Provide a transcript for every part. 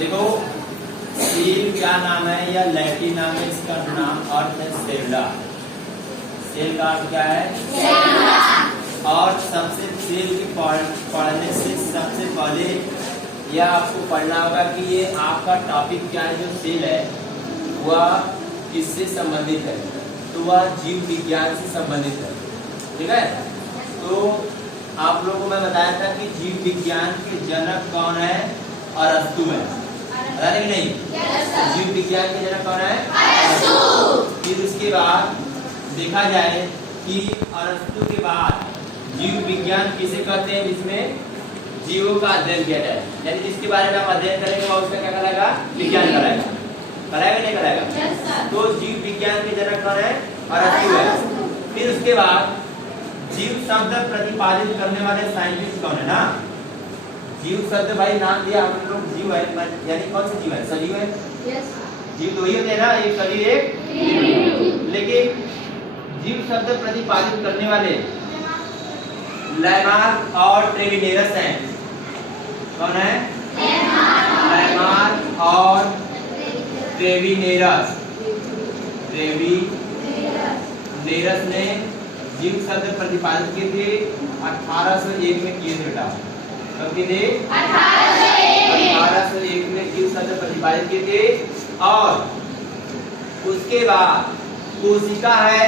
देखो सेल क्या नाम है या लैटिन नाम है, इसका नाम अर्थ है सेल्ला। सेल का अर्थ क्या है? सेल्ला। और सबसे सेल की पढ़ने से सबसे पहले यह आपको पढ़ना होगा कि ये आपका टॉपिक क्या है। जो सेल है वह किससे संबंधित है, तो वह जीव विज्ञान से संबंधित है। ठीक है, तो आप लोगों को मैं बताया था कि जीव विज्ञान के जनक कौन है? अरस्तु है, बता रहे कि नहीं? तो जीव विज्ञान के जनक कौन है? अरस्तु। फिर उसके बाद देखा जाए कि अरस्तु के बाद जीव विज्ञान किसे कहते हैं? जिसमें जीवों का अध्ययन किया जाए, यानी जिसके बारे में आप अध्ययन करेंगे वह उसका क्या कहलाएगा? विज्ञान कराएगा। कराएगा नहीं कराएगा? तो जीव विज्ञान के जनक कौन है? अरस्तु है। फिर उसके बाद जीव शब्द प्रतिपादित करने वाले साइंटिस्ट कौन है ना? जीव शब्द भाई नाम दिया हम लोग, जीव है यानी कौन सा जीव है? सजीव है। जीव तो वही होते हैं ना, एक सजीव एक। लेकिन जीव शब्द प्रतिपादित करने वाले लैमार्क और ट्रेविनेरस हैं। कौन है? लैमार्क और ट्रेविनेरस। ट्रेविनेरस ने जीव शब्द प्रतिपादित किए थे 1801 में किए थे बेटा। कब किए थे? 1801 में जीव शब्द प्रतिपादित किए थे। और उसके बाद कोशिका है,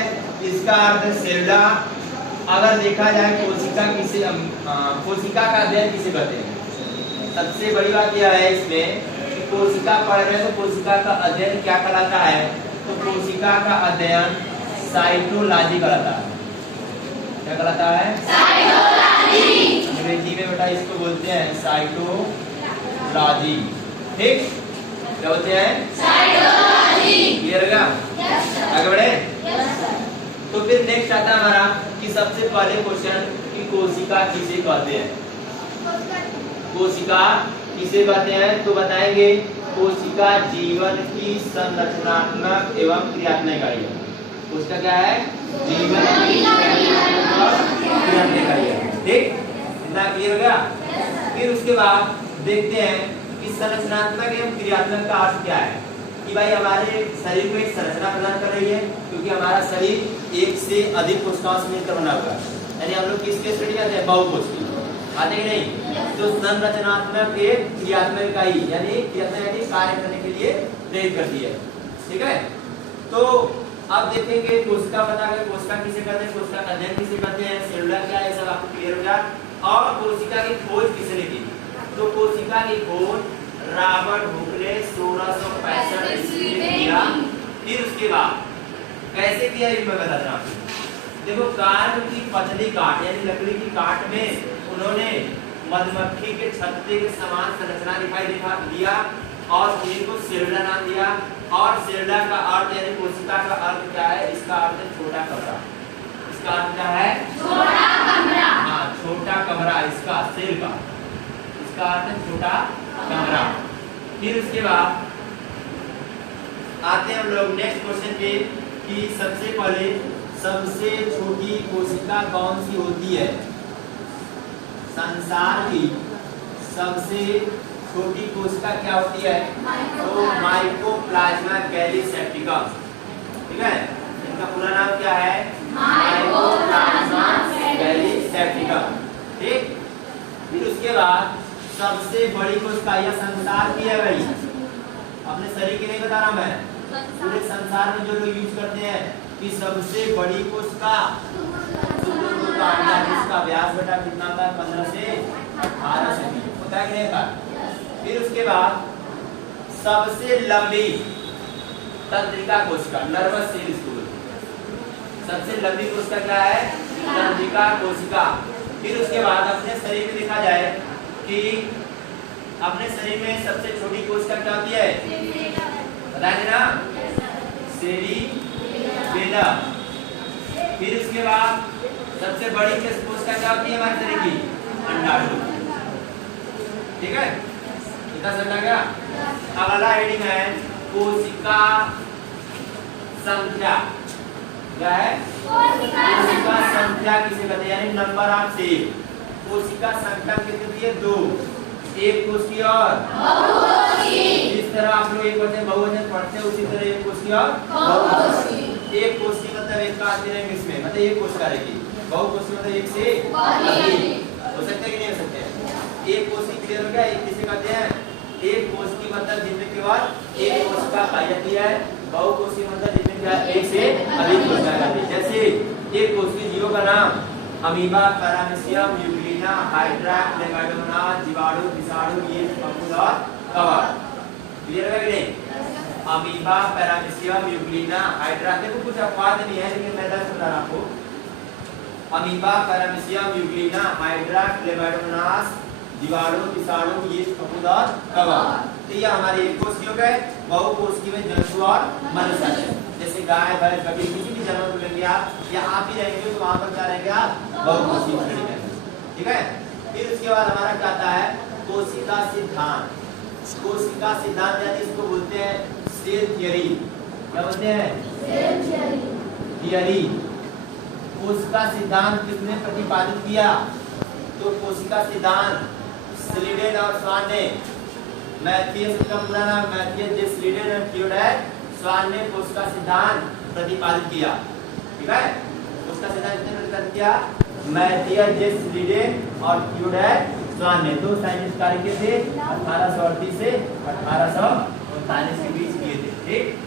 इसका अर्थ है सेल्ला। अगर देखा जाए कोशिका किसे, कोशिका का अध्ययन किसे कहते हैं? सबसे बड़ी बात यह है इसमें कि कोशिका पढ़ रहे हैं तो कोशिका का अध्ययन क्या कहलाता है? तो कोशिका का अध्ययन साइटोलॉजी कहलाता है। क्या कहलाता है? साइटोलॉजी। अंग्रेजी में बेटा इसको बोलते हैं साइटोलॉजी। ठीक, क्या बोलते हैं? साइटोलॉजी। क्लियर होगा? आगे बढ़े। तो फिर नेक्स्ट आता है हमारा कि सबसे पहले क्वेश्चन कि कोशिका किसे कहते हैं? कोशिका किसे कहते हैं? तो बताएंगे कोशिका जीवन की संरचनात्मक एवं क्रियात्मक इकाई है। कोशिका क्या है? जीवन की क्रियात्मक इकाई है। ठीक, इतना क्लियर हो गया? फिर उसके बाद देखते हैं कि संरचनात्मक एवं क्रियात्मक का अर्थ क्या है। कि भाई हमारे शरीर में एक संरचना प्रदान कर रही है, क्योंकि हमारा शरीर एक से अधिक कोशिकाओं से मिलकर बना हुआ है। यानी हम लोग किसके स्टडी करते हैं? बहुकोशिकीय। आते ही नहीं? तो संरचनात्मक एक क्रियात्मक इकाई यानी क्रियात्मक कार्य करने के लिए प्रेरित करती है। ठीक है, तो अब देखेंगे कोशिका बता गए, कोशिका किसे कहते हैं, कोशिका का अध्ययन किसे कहते हैं, सेलुला क्या है, सब आपको क्लियर हो गया। और कोशिका की खोज किसने की? तो कोशिका की खोज रॉबर्ट हुक ने 1665 ईस्वी में किया। फिर उसके बाद कैसे किया ये मैं बताता हूँ आपको। देखो कार्ब की पतली काट यानी लकड़ी की काट में उन्होंने मधुमक्खी के छत्ते के समान संरचना दिखाई दिया और इनको सेलुला नाम दिया। और सेलुला का अर्थ यानी कोशिका का अर्थ क्या है? इसका अर्थ है छोटा कमरा। इसका अर्थ क्या है? छोटा कमरा। हाँ, छोटा कमरा इसका सेल का, इसका अर्थ है छोटा कमरा। फिर उसके बाद आते हैं हम लोग नेक्स्ट क्वेश्चन पे कि सबसे पहले सबसे छोटी कोशिका कौन सी होती है? संसार की सबसे छोटी कोशिका क्या होती है? तो माइकोप्लाज्मा गैलीसेप्टिकम। ठीक है, इनका पूरा नाम क्या है? Mycoplasma gallisepticum. ठीक, फिर उसके बाद सबसे बड़ी कोशिका यह संसार की है भाई, अपने शरीर की नहीं बता रहा मैं, पूरे संसार में जो लोग यूज करते हैं कि सबसे बड़ी कोशिका जिसका व्यास बेटा कितना होता है? 15 से 18 सेंटीमीटर होता है कि नहीं होता? फिर उसके बाद सबसे लंबी तंत्रिका कोशिका नर्वस सेल स्कूल, सबसे लंबी कोशिका क्या है? तंत्रिका कोशिका। फिर उसके बाद अपने शरीर में देखा जाए कि अपने शरीर में सबसे छोटी कोशिका क्या होती है? बताएंगे ना? सेरिबेलम। फिर उसके बाद सबसे बड़ी कोशिका क्या होती है हमारे शरीर की? अंडाणु। ठीक है, इतना समझा गया? अगला हेडिंग है कोशिका संख्या। क्या है? कोशिका संख्या किसे कहते हैं? यानी नंबर ऑफ सेल। कोशिका संख्या कितनी है? 2। एक कोशिकीय और बहुकोशिकीय। बहुकोषीय और बहुकोषीय। एक कोषीय मतलब एक का आते रहेंगे इसमें, मतलब एक कोशिका रहेगी। बहुकोषीय मतलब एक से अधिक हो सकते हैं कि नहीं हो सकते। एक कोषी क्लियर हो गया। एक किसे कहते हैं? एक कोष की मतलब जिनमें केवल एक कोशिका पाई जाती है। बहुकोषीय मतलब जिनमें क्या एक से अधिक कोशिका पाई जाती है। जैसे एक कोशिकीय जीवों का नाम amoeba, paramecium, Euglena, hydra, Chlamydomonas, जीवाणु, विषाणु, यीस्ट, फंगस और कवक। क्लियर है कि नहीं? अमीबा, पैरामीशियम, यूग्लिना, हाइड्रा, देखो कुछ अपवाद नहीं है लेकिन मैं बता रहा हूं आपको। Amoeba, paramecium, Euglena, hydra, Chlamydomonas, जीवाणु, विषाणु, यीस्ट, फफूंद और कवक। तो ये हमारे एक कोशिकीय हो गए। बहुकोशिकीय में जंतु और मनुष्य है। जैसे गाय, भैंस, बकरी किसी भी जानवर को लेंगे आप या आप ही रहेंगे तो वहां पर क्या रहेंगे आप? बहुकोशिकीय श्रेणी में। ठीक है। फिर उसके बाद हमारा क्या आता है? कोशिका सिद्धांत। कोशिका सिद्धांत यानी इसको बोलते हैं सेल थियरी। क्या बोलते हैं? Cell theory. कोशिका सिद्धांत किसने प्रतिपादित किया? तो कोशिका सिद्धांत स्लीडेन और स्वान ने, मैथियस का पूरा नाम मैथियस जे स्लीडेन और थियोडाइट स्वान ने कोशिका सिद्धांत प्रतिपादित किया। ठीक है। कोशिका सिद्धांत किसने प्रतिपादित किया? मैथियस जे स्लीडेन और थियोडाइट स्वान ने। दो साइंटिस्ट कार्य किए थे 1838 से 1839 के बीच किए थे। ठीक।